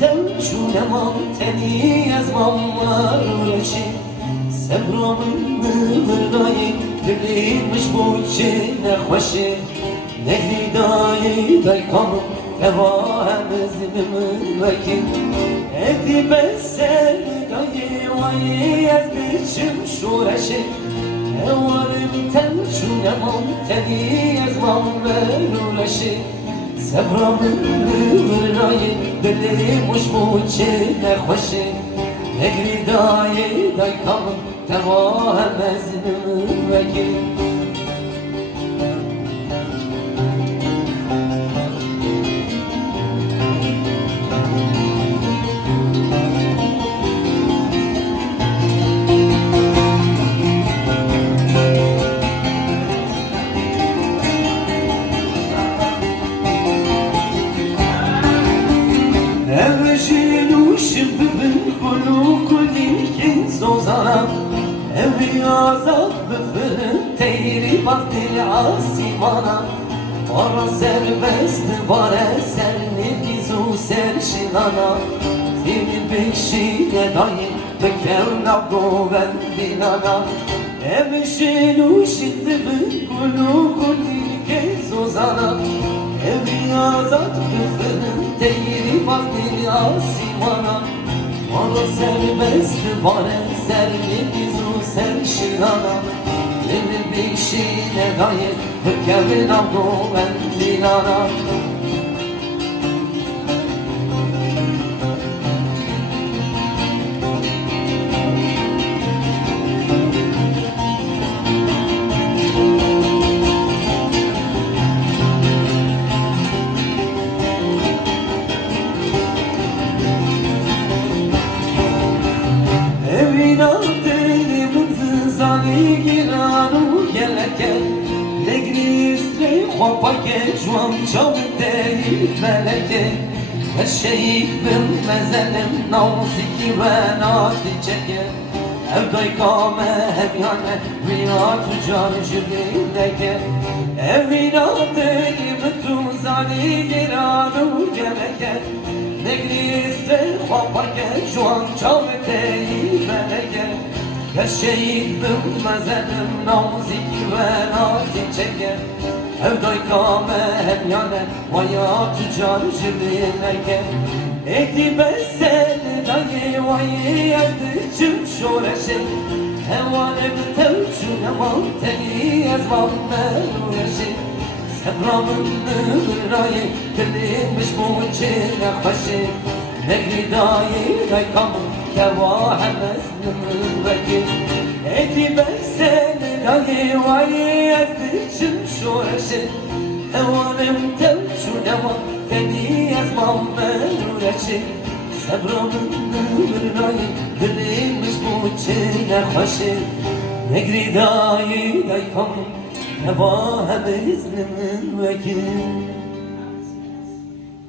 تمشونما تنی از مامارشی سبرامن برنای دلیمش بوچه نخوشه نهی دایی دای کامو هوا همز من وکی ادی بسر دایی وای از بچم شورشه هوارم تمشونما تنی از مامارشی سبرامن برنای دلیمش بوچه نخوشه نهی دای کامو هوا همز من وکی Evi azad bıfırın teyri vakti asimana Ara serbest var eser nevizu serşilana Dini beşine dayı bekevna goven dilana Evi şenu şiddibin kulu kulin kezozana Evi azad bıfırın teyri vakti asimana Ara serbest var eser nevizu serşilana Dini beşine dayı bekevna goven dilana Khopa جوان چاوده ملکه و شهید بالمزلم نازکی و نازی چکه evday kame hemyane riyat ucar jibindeke evinateyim tu zani giranu geleke neglistre khopake juan çavteyi meleke ve şehit bilmezenim nazik ve nazik çeke evday kame hemyane riyat ucar jibindeke eti besene dayı vayı yazdıcım şoreşe hevanem tevçune manteli yazmam merureşe sebramın nırayı kılmış bu çene khaşe negri dayı daykamı keva hemeznim veki eti besene dayı vayı yazdıcım şoreşe hevanem tevçune manteli yazmam merureşe Sabrımın nırayı dilimmiş bu çene khaşe negri dayı daykamı heva hem iznimin vekil